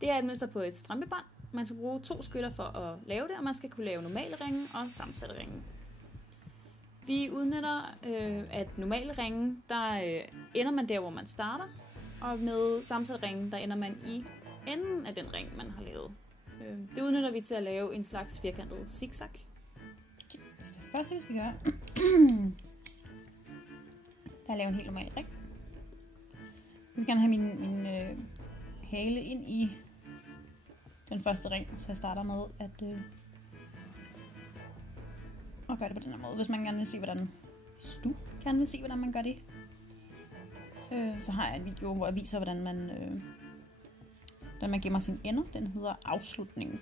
Det er et mønster på et strømpebånd. Man skal bruge 2 skytter for at lave det, og man skal kunne lave normale ringe og sammensatte ringe. Vi udnytter, at normale ringe, der ender man der, hvor man starter, og med sammensatte ringe, der ender man i enden af den ring, man har lavet. Det udnytter vi til at lave en slags firkantet zigzag. Okay, så det første, vi skal gøre, der er at lave en helt normal ring. Jeg vil gerne have min hale ind i den første ring, så jeg starter med at gøre det på den her måde. Hvis man gerne vil se, hvordan man gør det, så har jeg en video, hvor jeg viser, hvordan man gemmer sine ender. Den hedder afslutningen.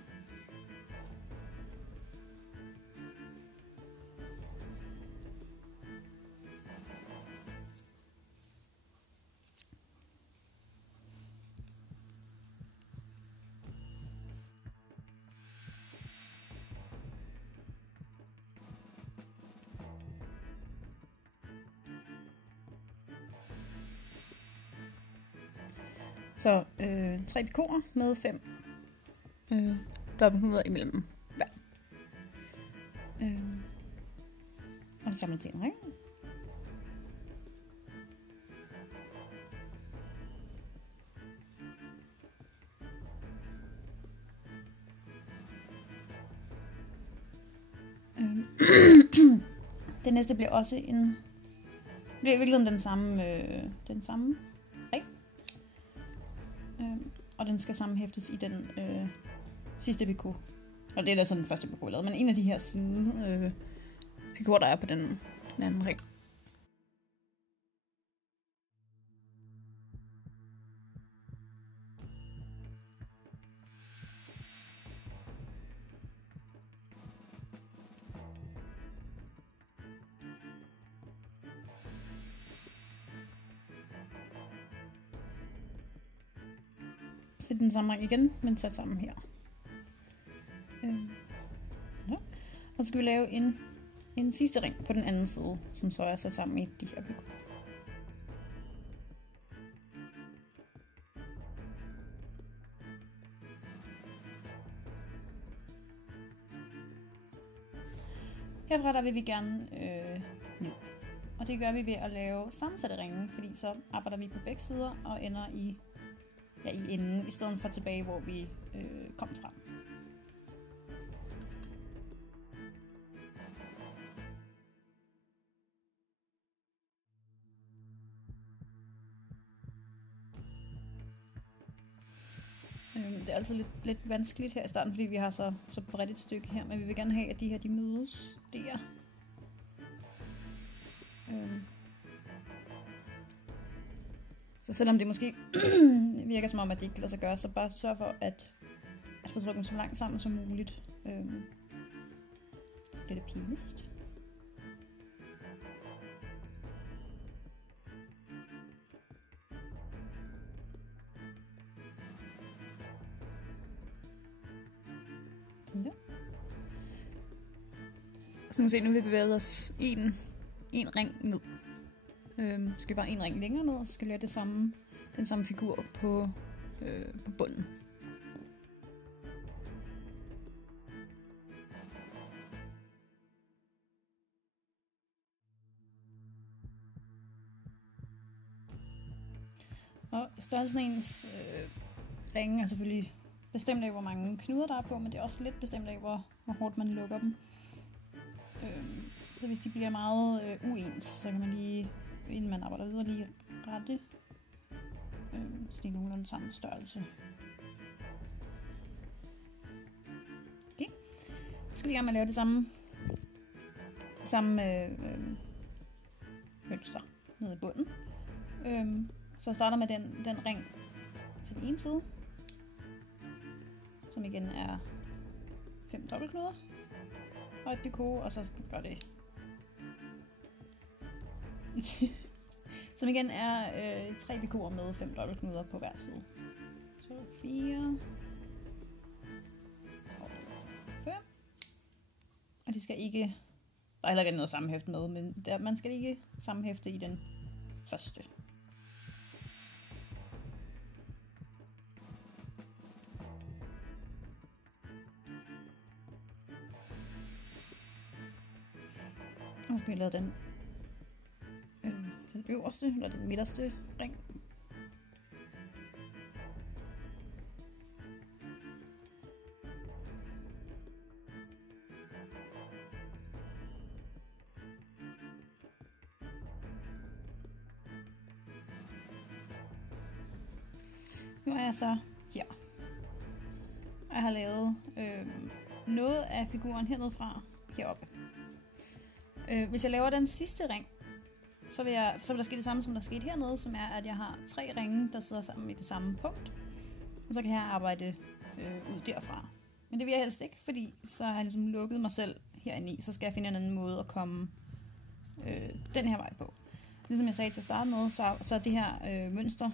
Så 3 pikoner med 5 dobbeltknuder imellem hver. Og så samler til en ring. Det næste bliver også det bliver i virkeligheden den samme ring. Og den skal sammenhæftes i den sidste picot. Og det er da sådan den første picot, jeg lavede, men en af de her side picot, der er på den anden ring. Sæt den samme ring igen, men sat sammen her. Ja. Og så skal vi lave en sidste ring på den anden side, som så er sat sammen i de her picot. Herfra der vil vi gerne ned. Og det gør vi ved at lave sammensatte ringe, fordi så arbejder vi på begge sider og ender i enden, i stedet for tilbage, hvor vi kom fra. Det er altid lidt vanskeligt her i starten, fordi vi har så bredt et stykke her, men vi vil gerne have, at de her de mødes der. Så selvom det måske virker som om, at det ikke lader sig gøre, så bare sørg for at få trykket dem så langt sammen som muligt. Det er det pinligst. Ja. Så kan vi se, nu har vi bevæget os en ring ned. Skal vi bare en ring længere ned, og så skal vi lave den samme figur på bunden. Og størrelsen af ens ringe er selvfølgelig bestemt af, hvor mange knuder der er på, men det er også lidt bestemt af, hvor hårdt man lukker dem. Så hvis de bliver meget uens, så kan man lige, inden man arbejder videre, lige rette, så det er nogenlunde samme størrelse. Okay. Så skal vi gerne lave det samme mønster nede i bunden. Så jeg starter med den ring til den ene side, som igen er 5 dobbeltknuder og et picot, og så gør det som igen er 3 picoter med 5 dobbeltknuder på hver side. Så 4 og 5. Og de skal ikke, der er heller ikke noget sammenhæfte med, men man skal ikke sammenhæfte i den første. Så skal vi lave den øverste, eller den midterste ring. Nu er jeg så her. Jeg har lavet noget af figuren hernede fra heroppe. Hvis jeg laver den sidste ring, så vil der ske det samme, som der skete hernede, som er, at jeg har 3 ringe, der sidder sammen i det samme punkt. Og så kan jeg arbejde ud derfra. Men det vil jeg helst ikke, fordi så har jeg ligesom lukket mig selv herinde i. Så skal jeg finde en anden måde at komme den her vej på. Ligesom jeg sagde til at starte med, så er det her mønster,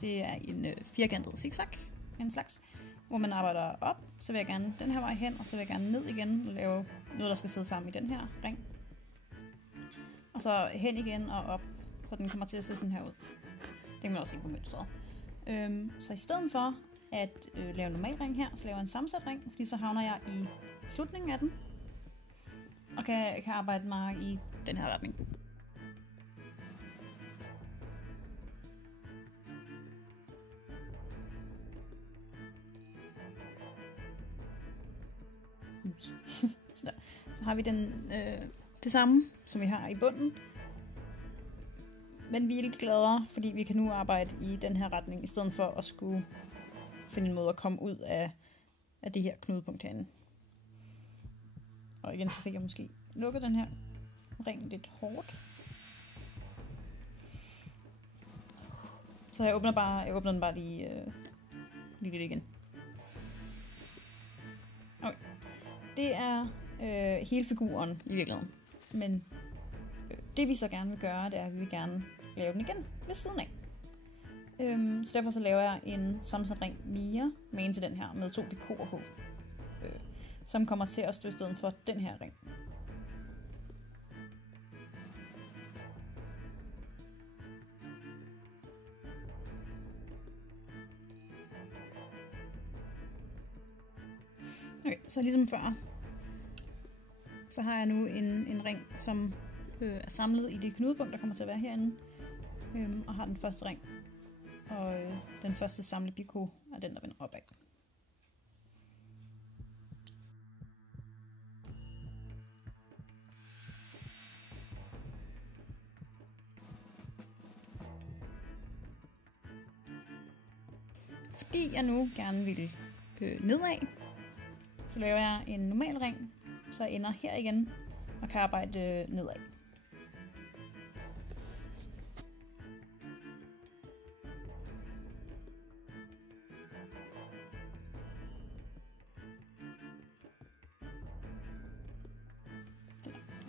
det er en firkantet zigzag, en slags, hvor man arbejder op. Så vil jeg gerne den her vej hen, og så vil jeg gerne ned igen og lave noget, der skal sidde sammen i den her ring. Og så hen igen og op, så den kommer til at se sådan her ud. Det kan man også se på mønstret. Så i stedet for at lave en normal ring her, så laver jeg en sammensat ring, fordi så havner jeg i slutningen af den, og kan arbejde mig i den her retning. Så har vi det samme, som vi har i bunden. Men vi er lidt gladere, fordi vi kan nu arbejde i den her retning, i stedet for at skulle finde en måde at komme ud af det her knudepunkt herinde. Og igen, så fik jeg måske lukket den her ring lidt hårdt. Så jeg åbner den bare lige lidt igen. Okay. Det er hele figuren i virkeligheden. Men det vi så gerne vil gøre, det er, at vi vil gerne lave den igen ved siden af. Så derfor så laver jeg en sammensat ring mere med en til den her, med 2 pikorer på. Som kommer til at stå i stedet for den her ring. Okay, så ligesom før, så har jeg nu en ring, som er samlet i det knudepunkt, der kommer til at være herinde, og har den første ring. Og den første samlede picot er den, der vender opad. Fordi jeg nu gerne vil nedad, så laver jeg en normal ring, så jeg ender her igen og kan arbejde nedad.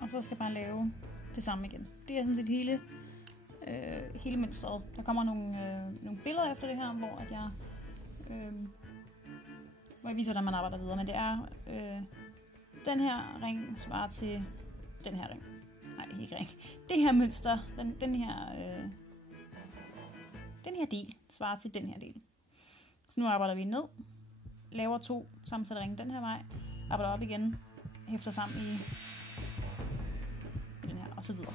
Og så skal jeg bare lave det samme igen. Det er sådan set hele mønstret. Der kommer nogle billeder efter det her, hvor jeg viser, hvordan man arbejder videre. Men det er den her ring svarer til den her ring. Nej, ikke ring. Det her mønster, den her del svarer til den her del. Så nu arbejder vi ned, laver 2 sammensatte ringe den her vej, arbejder op igen, hæfter sammen i den her, og så videre.